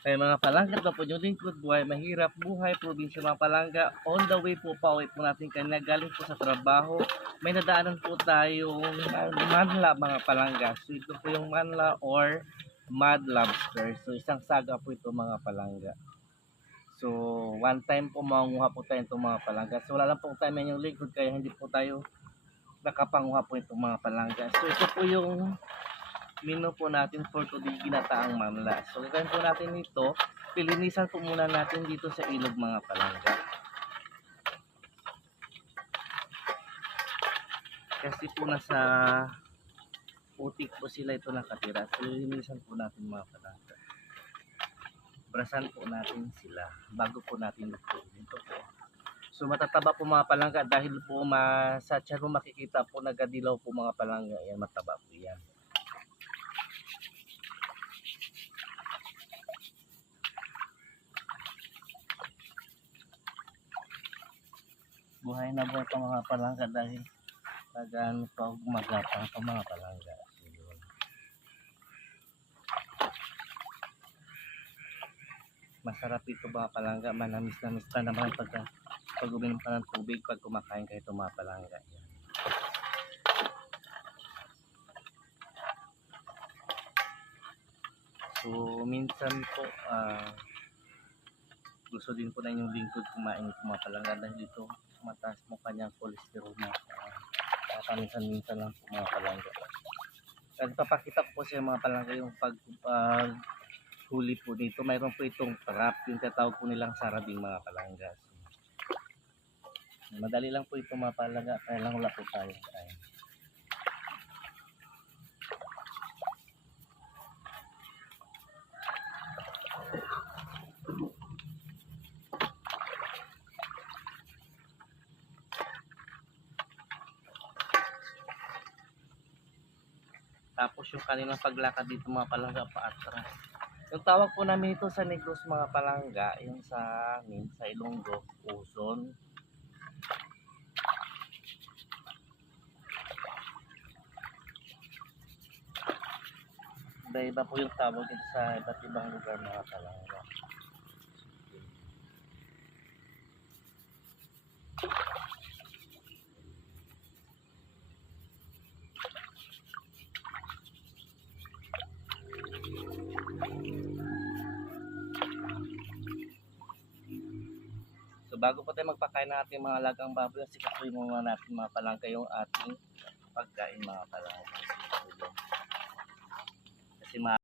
Ay mga palangga, ito po yung lingkod, buhay mahirap, buhay, probinsya mga palangga. On the way po, pauwi po natin kanina, galing po sa trabaho. May nadaanan po tayong manla mga palangga. So ito po yung manla or mud lobster. So isang saga po ito mga palangga. So one time po manguha po tayo itong mga palangga. So wala lang po time yung lingkod, kaya hindi po tayo nakapanguha po itong mga palangga. So ito po yung menu po natin for today, ginataang manla. So gagawin po natin ito, pilinisan po muna natin dito sa ilog mga palangga. Kasi po nasa putik po sila ito nakatira. So linisan po natin mga palangga. Brasan po natin sila bago po natin lutuin ito po. So matataba po mga palangga dahil po sa tiyan mo makikita po nagadilaw po mga palangga. Yan, mataba po yan. Buhay na buhay pa mga palangga dahil tagaan pa gumagapang pa mga palangga. So, yun. Masarap ito mga palangga, manamis-namis pa naman pag uminom ka ng tubig pag kumakain ka ito mga palangga. Yan. So minsan po gusto din po na yung lingkod kumain ito mga palangga dahil dito mataas mo kanyang cholesterol na paminsan-minsan lang po mga palangga. At papakita ko po sa mga palangga yung pag huli po dito. Mayroon po itong trap, yung tatawag po nilang sarabing mga palangga. So, madali lang po ito mga palangga, kaya lang wala po tayo. Tapos yung kanilang paglakad dito mga palangga paatras. Yung tawag po namin ito sa Negros mga palangga, yung sa amin, sa Ilonggo, Uson. Iba-iba po yung tawag dito sa iba't ibang lugar mga palangga. So bago po tayo magpakain ng ating mga lagang baboy, sikasuin muna natin mga palangga yung ating pagkain mga palangga. Kasi